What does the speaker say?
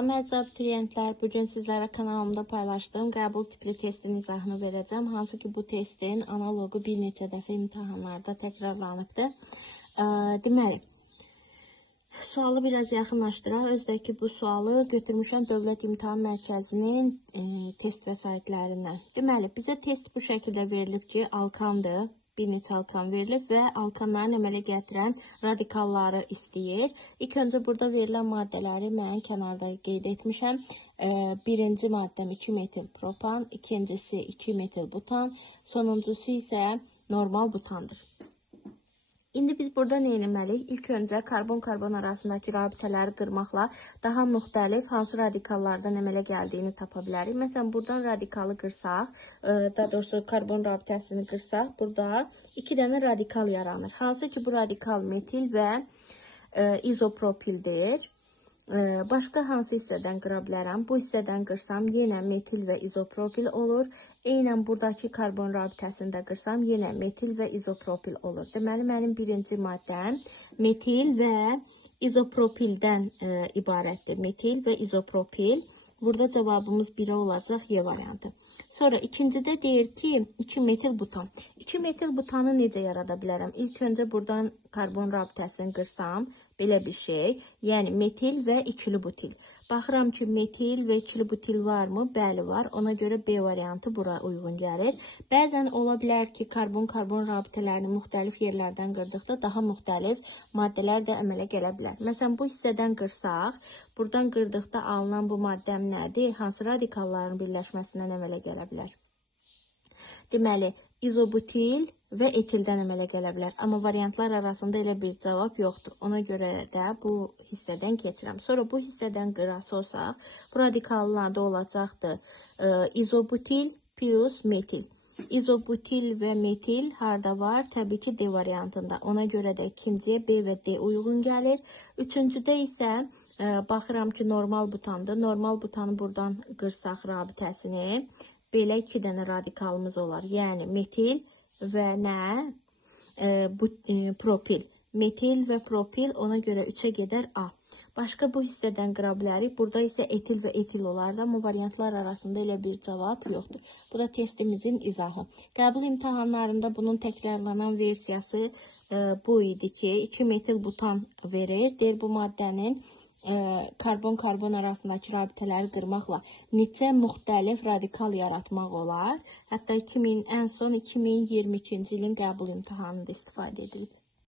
Salam əziz abituriyentlər, bugün sizlərə kanalımda paylaşdığım qəbul tipli testin izahını verəcəm. Hansı ki bu testin analogu bir neçə dəfə imtahanlarda təkrarlanıbdır. Deməli, sualı biraz yaxınlaşdıraq. Özdəki bu sualı götürmüşəm Dövlət İmtahan Mərkəzinin test vəsaitlərindən. Deməli, bizə test bu şəkildə verilib ki, alkandır. Bir neçə alkan verilib və alkanların əmələ gətirən radikalları istəyir. İlk öncə burada verilən maddələri mən kənarda qeyd etmişəm. Birinci maddəm 2 metil propan, ikincisi 2 metil butan, sonuncusu isə normal butandır. İndi biz burada nə etməliyik? İlk öncə karbon-karbon arasındakı rabitələri qırmaqla daha müxtəlif hansı radikallardan əmələ gəldiyini tapa bilərik. Məsələn, buradan radikalı qırsaq, daha doğrusu karbon rabitəsini qırsaq, burada 2 dənə radikal yaranır. Hansı ki bu radikal metil və izopropildir. Başqa hansı hissədən qıra bilərəm? Bu hissədən qırsam yenə metil və izopropil olur. Eynən buradakı karbon rabitəsini də qırsam yenə metil və izopropil olur. Deməli, mənim birinci maddəm metil və izopropildən ibarətdir. Metil və izopropil. Burada cavabımız 1 olacaq, Y variantı. Sonra ikincidə deyir ki, 2 metil butan. 2 metil butanı necə yarada bilərəm? İlk öncə buradan karbon rabitəsini qırsam, belə bir şey. Yəni metil və ikili butil. Baxıram ki, metil və ikili butil varmı? Bəli var. Ona görə B variantı bura uyğun gəlir. Bəzən ola bilər ki, karbon-karbon rabitələrini müxtəlif yerlərdən qırdıqda daha müxtəlif maddələr də əmələ gələ bilər. Məsələn, bu hissədən qırsaq, buradan qırdıqda alınan bu maddəm nədir? Hansı radikalların birləşməsindən əmələ gələ bilər? Deməli, izobutil və etildən əmələ gələ bilər. Amma variantlar arasında elə bir cavab yoxdur. Ona görə də bu hissədən keçirəm. Sonra bu hissədən qırası olsaq, bu radikalın adı olacaqdır izobutil plus metil. İzobutil və metil harda var? Təbii ki, D variantında. Ona görə də ikinciyə B və D uyğun gəlir. Üçüncüdə isə baxıram ki, normal butandır. Normal butanı buradan qırsaq rabitəsini. Belə 2 dənə radikalımız olar. Yəni metil və nə? Propil. Metil və propil, ona görə 3-ə gedər A. Başqa bu hissədən qıra bilərik. Burada isə etil və etil olardı, amma variantlar arasında elə bir cavab yoxdur. Bu da testimizin izahı. Qəbul imtahanlarında bunun təkrarlanan versiyası bu idi ki, 2 metil butan verir. Deyir, bu maddənin karbon-karbon arasındakı rabitələri qırmaqla neçə müxtəlif radikal yaratmaq olar. Hətta ən son 2022-ci ilin qəbul imtahanında istifadə edilib.